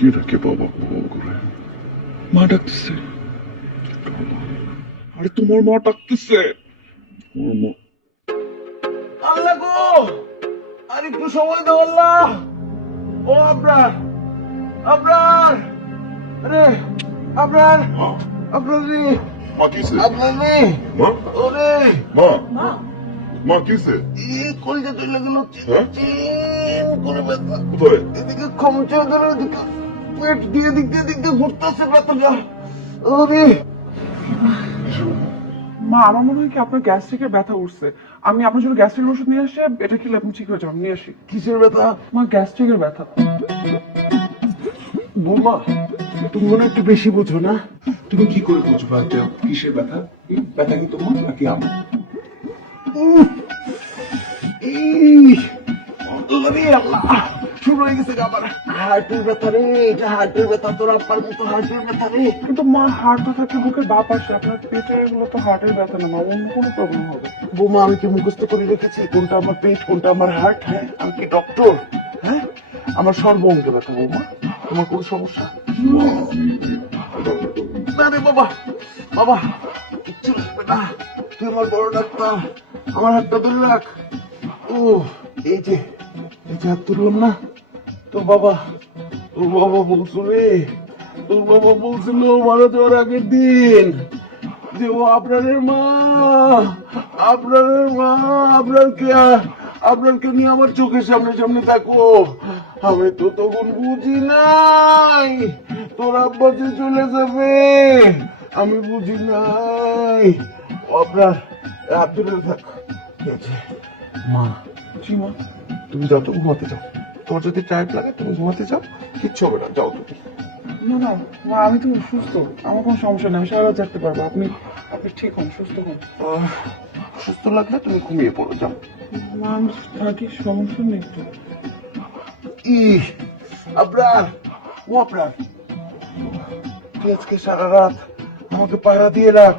কে ডাকে বাবা বাবা করে? মা ডাকতেছে। আরে তোমার মা ডাকতেছে। আমার মা। আল্লাহ গো, আর একটু সময় দাও আল্লাহ। ও আবরার, আবরার, আরে আবরার, মা আবরার রে, মা কিসে? আবরার রে, মা ওরে মা মা কিসে? এই কলজা চলে গেল, হ্যাঁ? চিন করে ব্যথা। কোথায়? এদিকে খমচে ধরে, ওদিকে পেট দিয়ে দিক দিয়ে ঘুরতেছে ব্যথাটা। ওরে মা, আমার মনে হয় কি আপনার গ্যাস্ট্রিকের ব্যথা উঠছে। আমি আপনার জন্য গ্যাস্ট্রিকের ওষুধ নিয়ে আসছি, এটা খেলে আপনি ঠিক হয়ে যাবেন। নিয়ে আসি। কিসের ব্যথা? আমার গ্যাস্ট্রিকের ব্যথা। বৌমা, তুমি মনে হয় একটু বেশি বুঝো না? তুমি কি করে বুঝবা যে কিসের ব্যথা? ব্যথা কি তোমার নাকি আমার? আল্লাহ, শুরু হয়ে গেছে আবার হার্টের ব্যথা রে। এটা হার্টের ব্যথা, তোর আব্বার মতো হার্টের ব্যথা রে। কিন্তু মা, হার্ট ব্যথা কি বুকের বাঁ পাশে? আপনার পেটে এগুলো তো হার্টের ব্যথা না মা, অন্য কোনো প্রবলেম হবে। বৌমা, আমি কি মুখস্থ করে রেখেছি কোনটা আমার পেট কোনটা আমার হার্ট? হ্যাঁ, আমি কি ডক্টর? হ্যাঁ, আমার সর্ব অঙ্গে ব্যথা বৌমা। তোমার কোনো সমস্যা? না রে বাবা, বাবা কিচ্ছু লাগবে না। তুই আমার বড় ডাক্তার, আমার হাতটা ধরে রাখ। ও এই যে হাত তুললাম না, তোর বাবা বলছিল রে, তোর বাবা বলছিল মারা যাওয়ার আগের দিন যে ও আপনাদের মা, আপনারকে নিয়ে আমার চোখের সামনে থাকো। আমি তো তখন বুঝি নাই তোর আব্বা যে চলে যাবে, আমি বুঝি নাই। ও আপনার হাত ধরে থাক। ঠিক আছে মা? জি মা। তুমি যাও তো, ঘুমাতে যাও। তোমার যদি টায়ার্ড লাগে তুমি ঘুমাতে যাও, কিচ্ছু হবে না, যাও তুমি। না না মা, আমি তো সুস্থ, আমার কোনো সমস্যা নেই, আমি সারা রাত জাগতে পারবো। আপনি আপনি ঠিক হন, সুস্থ হন। সুস্থ লাগলে তুমি ঘুমিয়ে পড়ো, যাও। মা, আমি থাকি, সমস্যা নেই তো। আবরার, ও আবরার, তুই আজকে সারা রাত আমাকে পাহারা দিয়ে রাখ।